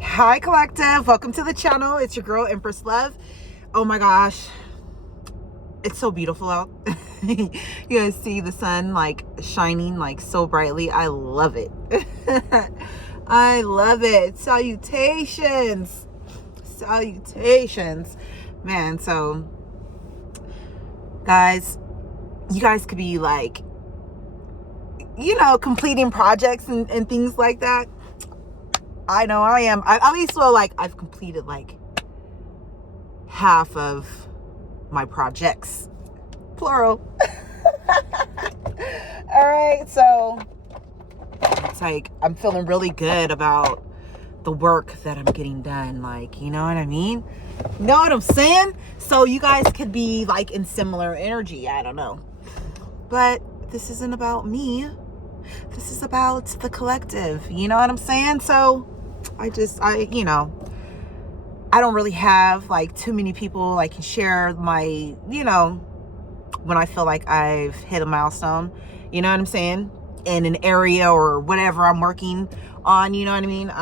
Hi collective, welcome to the channel. It's your girl Empress Love. Oh my gosh, it's so beautiful out. You guys see the sun like shining like so brightly. I love it. I love it. Salutations, man. So guys, you guys could be like, completing projects and things like that. I know I am. I at least feel like I've completed like half of my projects, plural. All right, so it's like I'm feeling really good about the work that I'm getting done. Like, you know what I mean? You know what I'm saying? So you guys could be like in similar energy. I don't know. But this isn't about me. This is about the collective. You know what I'm saying? So I don't really have like too many people I can share my, when I feel like I've hit a milestone, you know what I'm saying? In an area or whatever I'm working on, you know what I mean?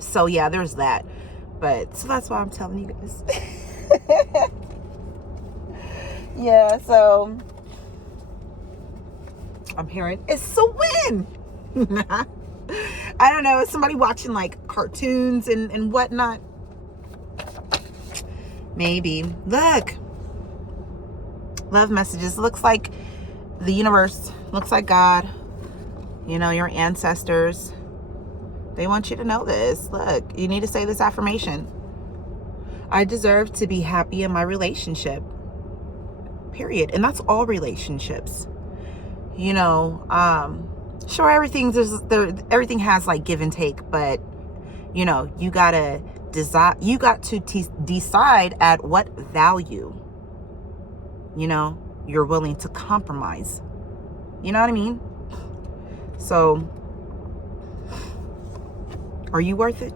So yeah, there's that. But so that's why I'm telling you guys. Yeah, so I'm hearing it's a win. I don't know, is somebody watching like cartoons and whatnot? Maybe. Look, love messages. Looks like the universe, looks like God, your ancestors, they want you to know this. Look, you need to say this affirmation: I deserve to be happy in my relationship, period. And that's all relationships. Sure, everything has like give and take, but you got to decide at what value you're willing to compromise. You know what I mean? So are you worth it?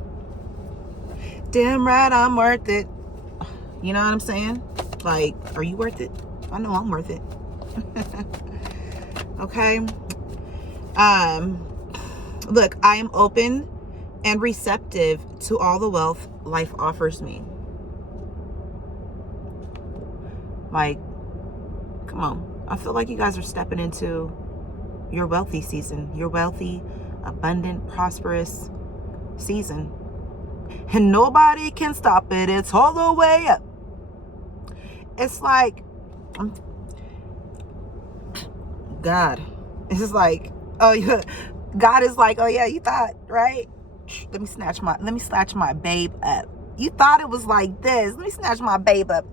Damn right I'm worth it. You know what I'm saying? Like, are you worth it? I know I'm worth it. Okay. Look, I am open and receptive to all the wealth life offers me. Like, come on. I feel like you guys are stepping into your wealthy season, your wealthy, abundant, prosperous season. And nobody can stop it. It's all the way up. It's like, God. It's just like, oh yeah. God is like, oh yeah, you thought, right? Let me snatch my babe up. You thought it was like this. Let me snatch my babe up.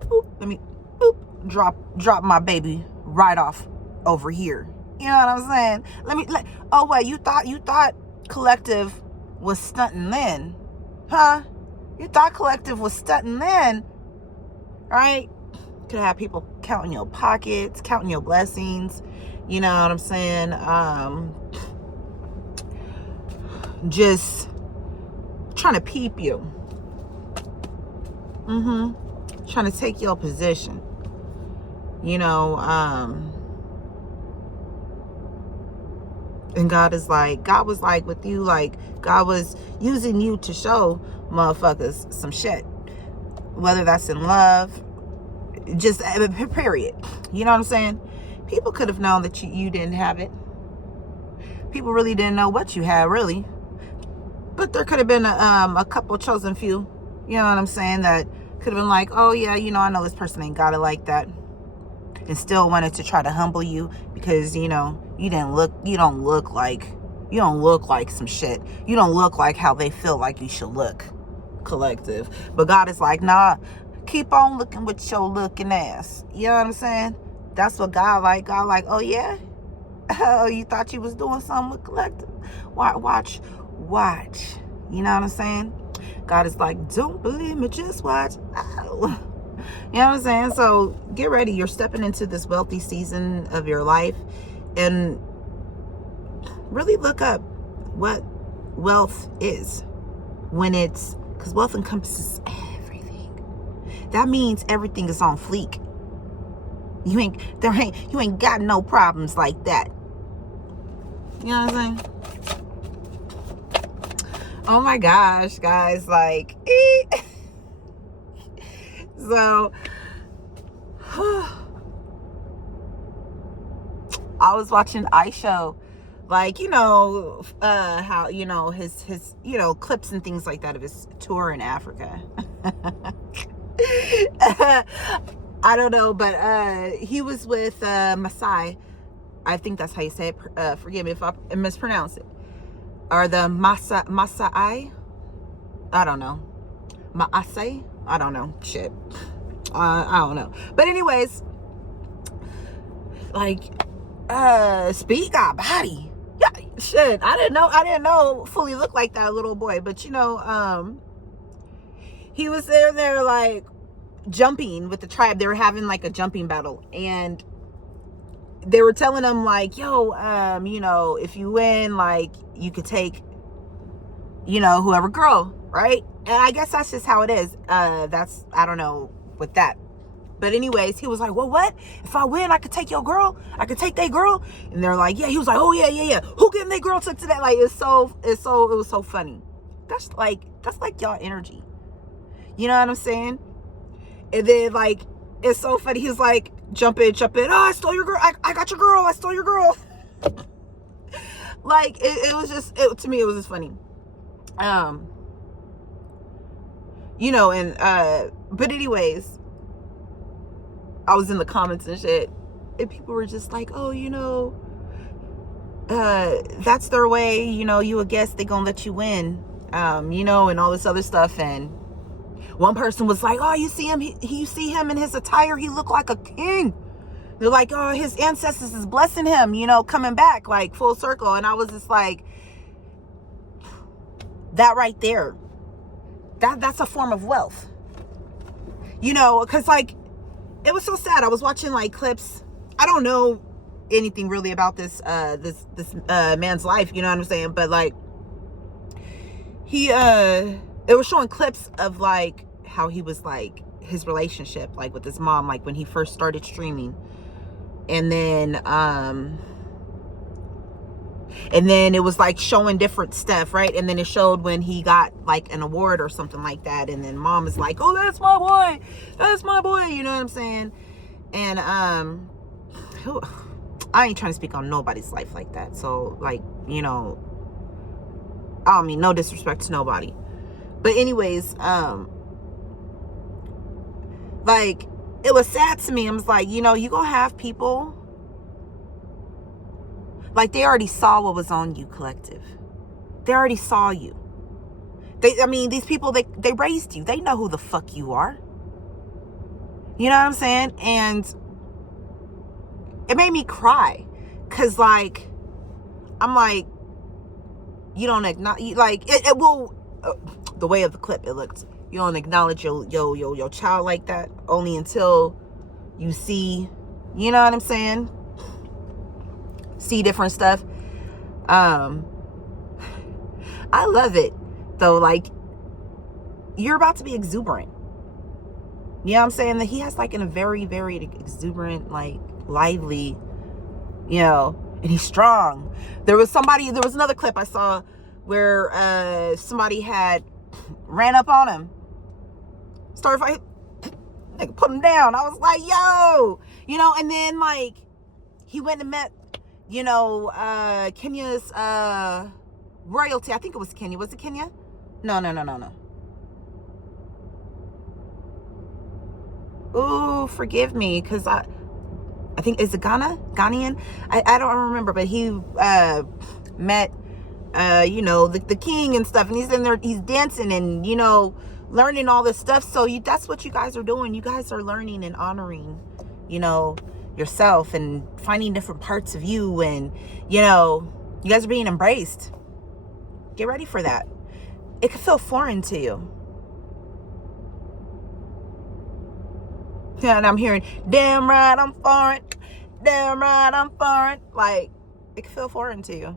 Boop, let me drop my baby right off over here. You know what I'm saying? Oh wait, you thought collective was stunting then, huh? You thought collective was stunting then, right? Could have people counting your pockets, counting your blessings. You know what I'm saying? Just trying to peep you. Trying to take your position. And God was like with you, like God was using you to show motherfuckers some shit. Whether that's in love, just period. You know what I'm saying? People could have known that you didn't have it. People really didn't know what you had, really. But there could have been a couple chosen few, you know what I'm saying, that could have been like, oh yeah, I know this person ain't got it like that, and still wanted to try to humble you because you don't look like some shit. You don't look like how they feel like you should look, collective. But God is like, nah, keep on looking with your looking ass. You know what I'm saying? That's what God like. God like, oh yeah, oh, you thought you was doing something with collective? Watch. You know what I'm saying? God is like, don't believe me, just watch. Ow. You know what I'm saying? So get ready. You're stepping into this wealthy season of your life, and really look up what wealth is because wealth encompasses everything. That means everything is on fleek. You ain't got no problems like that. You know what I'm saying? Oh my gosh, guys, like, so I was watching iShow, like, how, his, clips and things like that of his tour in Africa. I don't know, but he was with Masai. I think that's how you say it. Forgive me if I mispronounce it. Or the Masai? I don't know. Maasai? I don't know. Shit. I don't know. But anyways, like, Speed got body. Yeah, shit. I didn't know fully looked like that little boy. But he was there like jumping with the tribe. They were having like a jumping battle, and they were telling him like, yo, if you win, like, you could take, whoever girl, right? And I guess that's just how it is. I don't know with that. But anyways, he was like, well, what? If I win, I could take your girl? I could take their girl? And they're like, yeah. He was like, oh, yeah. Who getting their girl took today? Like, it was so funny. That's like y'all energy. You know what I'm saying? And then, like, it's so funny. He's like, jump in. Oh, I stole your girl. I got your girl. I stole your girl. Like, it was just, to me, it was just funny. But anyways, I was in the comments and shit, and people were just like, oh, that's their way, you a guest, they gonna let you win, and all this other stuff. And one person was like, oh, you see him, you see him in his attire, he looked like a king. They're like, oh, his ancestors is blessing him, coming back, like, full circle. And I was just like, that right there, that's a form of wealth, because, like, it was so sad. I was watching, like, clips. I don't know anything really about this man's life, you know what I'm saying? But, like, it was showing clips of, like, how he was, like, his relationship, like, with his mom, like, when he first started streaming. And then it was, like, showing different stuff, right? And then it showed when he got, like, an award or something like that. And then mom is like, oh, that's my boy, you know what I'm saying? And I ain't trying to speak on nobody's life like that. So, like, I don't mean no disrespect to nobody. But anyways, like, it was sad to me. I was like, you gonna have people, like, they already saw what was on you, collective. They already saw you. These people, they raised you. They know who the fuck you are. You know what I'm saying? And it made me cry. Because, like, I'm like, you don't acknowledge, like, it will, the way of the clip, it looked, you don't acknowledge your child like that only until you see, you know what I'm saying? See different stuff. I love it though. Like, you're about to be exuberant. You know what I'm saying? That he has, like, a very, very exuberant, like, lively, and he's strong. There was another clip I saw where somebody had ran up on him, started fighting, like, put him down. I was like, yo, and then, like, he went and met, Kenya's royalty. I think it was Kenya. Was it Kenya? No. Ooh, forgive me, because I think, is it Ghanaian? I don't remember, but he met the king and stuff, and he's in there, he's dancing and learning all this stuff. So that's what you guys are doing. You guys are learning and honoring yourself and finding different parts of you, and you guys are being embraced. Get ready for that. It could feel foreign to you. Yeah, and I'm hearing, damn right I'm foreign, like, it could feel foreign to you.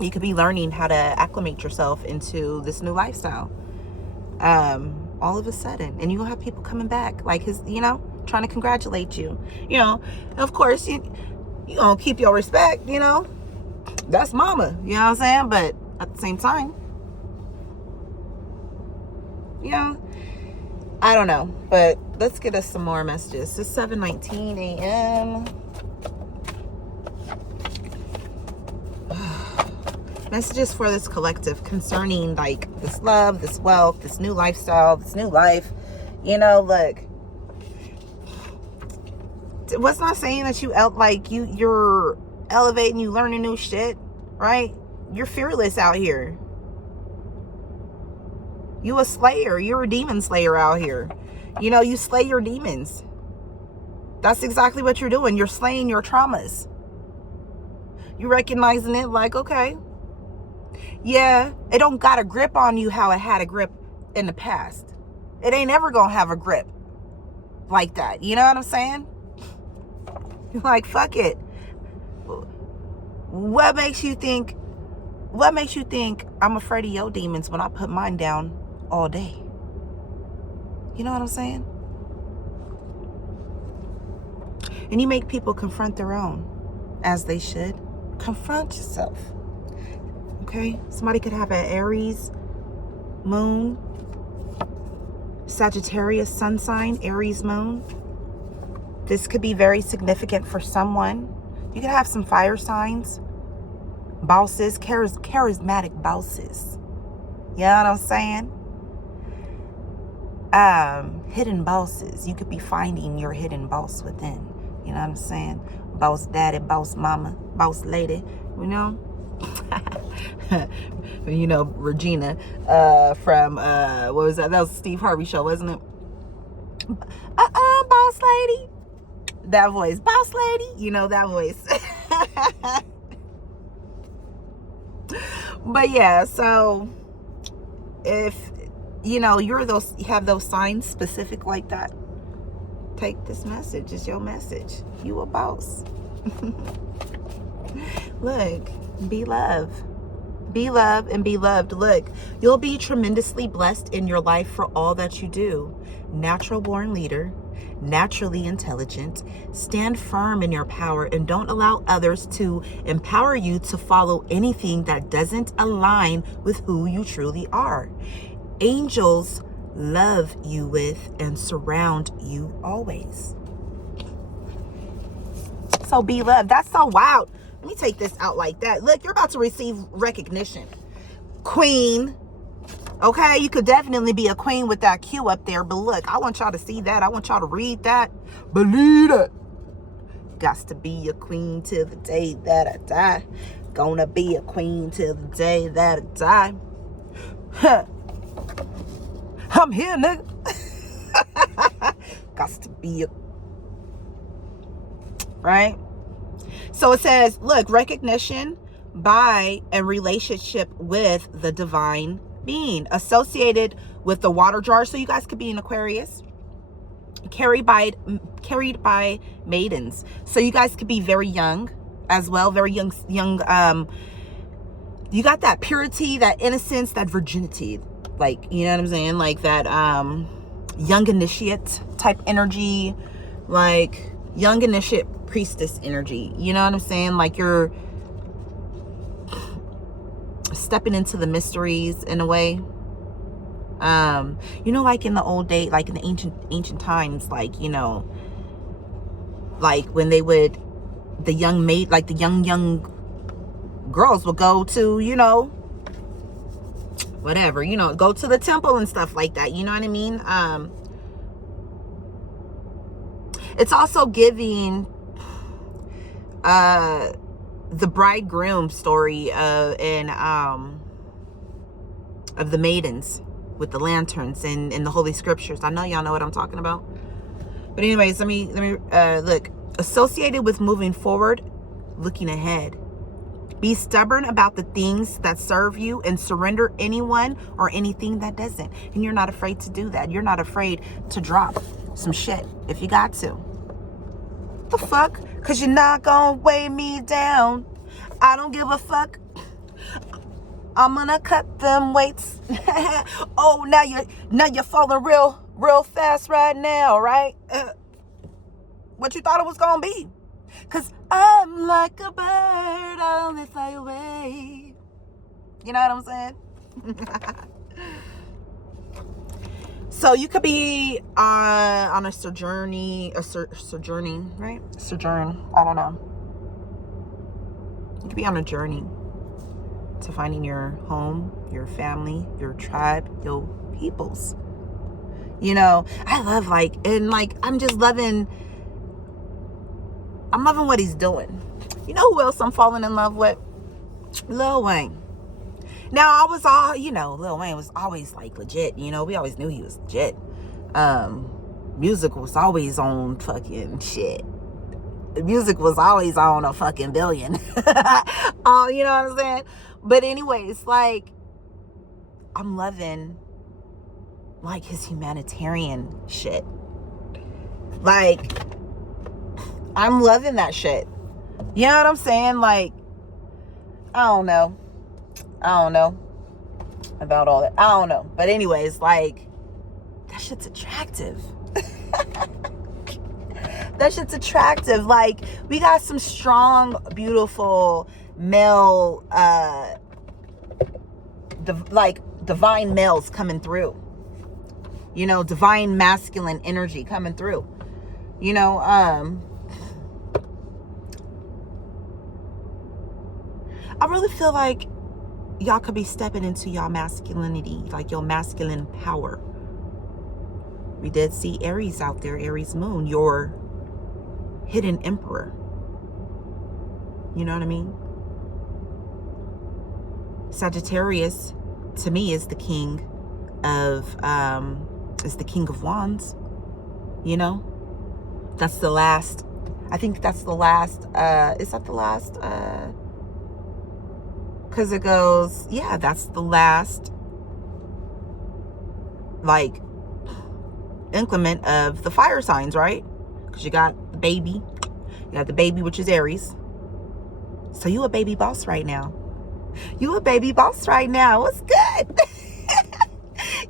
You could be learning how to acclimate yourself into this new lifestyle all of a sudden, and you'll have people coming back, like, his, trying to congratulate you. Of course, you gonna keep your respect, That's mama, you know what I'm saying? But at the same time, you know, I don't know. But let's get us some more messages. It's 7:19 a.m. Messages for this collective concerning like this love, this wealth, this new lifestyle, this new life. You know, look, what's not saying that you're elevating, you learning new shit, right? You're fearless out here. You a slayer. You're a demon slayer out here. You know, you slay your demons. That's exactly what you're doing. You're slaying your traumas. You're recognizing it like, okay, yeah, it don't got a grip on you how it had a grip in the past. It ain't ever gonna have a grip like that. You know what I'm saying? You're like, fuck it. What makes you think I'm afraid of your demons when I put mine down all day? You know what I'm saying? And you make people confront their own, as they should. Confront yourself. Okay? Somebody could have an Aries moon, Sagittarius sun sign, Aries moon. This could be very significant for someone. You could have some fire signs, bosses, charismatic bosses. You know what I'm saying? Hidden bosses. You could be finding your hidden boss within. You know what I'm saying? Boss daddy, boss mama, boss lady. You know? You know, Regina from what was that? That was Steve Harvey show, wasn't it? Boss lady. That voice, boss lady. You know that voice. But yeah, so if you know you have those signs specific like that, take this message. It's your message. You a boss. Look, be love. Be love and be loved. Look, you'll be tremendously blessed in your life for all that you do. Natural born leader, naturally intelligent. Stand firm in your power and don't allow others to empower you to follow anything that doesn't align with who you truly are. Angels love you with and surround you always. So be loved. That's so wild. Let me take this out like that. Look, you're about to receive recognition. Queen. Okay, you could definitely be a queen with that Q up there. But look, I want y'all to see that. I want y'all to read that. Believe it. Got to be a queen till the day that I die. Gonna be a queen till the day that I die. Huh. I'm here, nigga. Got to be a... Right? So it says, look, recognition by and relationship with the divine being associated with the water jar. So you guys could be an Aquarius. Carried by maidens. So you guys could be very young as well. Very young. You got that purity, that innocence, that virginity. Like, you know what I'm saying? Like that young initiate type energy. Like young initiate priestess energy. You know what I'm saying? Like you're stepping into the mysteries in a way. You know, like in the old day, like in the ancient times, like, you know, like when they would, the young maid, like the young girls would go to, you know, whatever, you know, go to the temple and stuff like that. You know what I mean? It's also giving the bridegroom story of the maidens with the lanterns and the Holy Scriptures. I know y'all know what I'm talking about. But anyways, let me look. Associated with moving forward, looking ahead. Be stubborn about the things that serve you and surrender anyone or anything that doesn't. And you're not afraid to do that. You're not afraid to drop some shit if you got to. The fuck? Cause you're not gonna weigh me down. I don't give a fuck. I'm gonna cut them weights. Oh, now you're falling real fast right now, right? What you thought it was gonna be? Cause I'm like a bird, I only fly away. You know what I'm saying? So you could be on a sojourning, right? Sojourn, I don't know. You could be on a journey to finding your home, your family, your tribe, your peoples. You know, I love I'm loving what he's doing. You know who else I'm falling in love with? Lil Wayne. Now, Lil Wayne was always like legit. You know, we always knew he was legit. Music was always on fucking shit. Music was always on a fucking billion. You know what I'm saying? But anyways, like, I'm loving like his humanitarian shit. Like, I'm loving that shit. You know what I'm saying? Like, I don't know about all that. I don't know. But anyways, like, that shit's attractive. That shit's attractive. Like, we got some strong, beautiful male, divine males coming through. You know, divine masculine energy coming through. You know, I really feel like y'all could be stepping into y'all masculinity, like your masculine power. We did see Aries out there, Aries moon, your hidden emperor. You know what I mean? Sagittarius, to me, is the king of wands. You know? That's the last, I think that's the last, is that the last, because it goes, yeah, that's the last, like, increment of the fire signs, right? Because you got the baby, which is Aries. So you a baby boss right now. You a baby boss right now. What's good?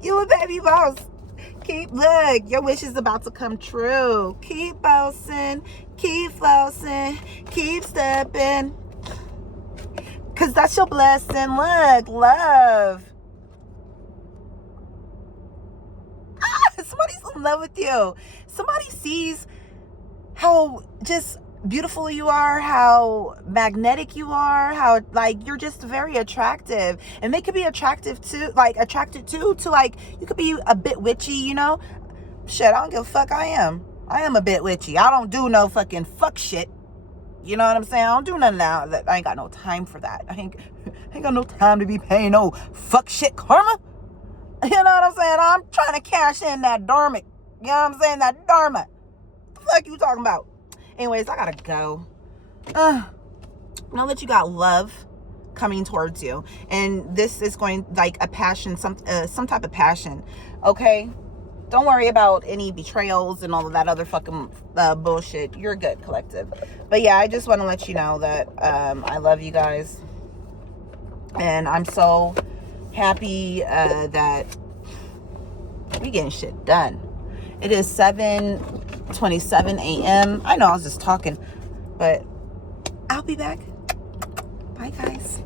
You a baby boss. Look, your wish is about to come true. Keep bossing, keep flossing, keep stepping. Because that's your blessing. Look, love. Somebody's in love with you. Somebody sees how just beautiful you are, how magnetic you are, how, like, you're just very attractive. And they could be attracted to, like, you could be a bit witchy, you know? Shit, I don't give a fuck. I am a bit witchy. I don't do no fucking fuck shit. You know what I'm saying? I don't do none of that. I ain't got no time for that. I ain't got no time to be paying no fuck shit karma. You know what I'm saying? I'm trying to cash in that dharmic. You know what I'm saying? That dharma. What the fuck you talking about? Anyways, I gotta go. Know that you got love coming towards you. And this is going, like, a passion, some type of passion. Okay? Don't worry about any betrayals and all of that other fucking bullshit. You're good, collective. But yeah, I just want to let you know that I love you guys. And I'm so happy that we getting shit done. It is 7:27 a.m. I know I was just talking, but I'll be back. Bye, guys.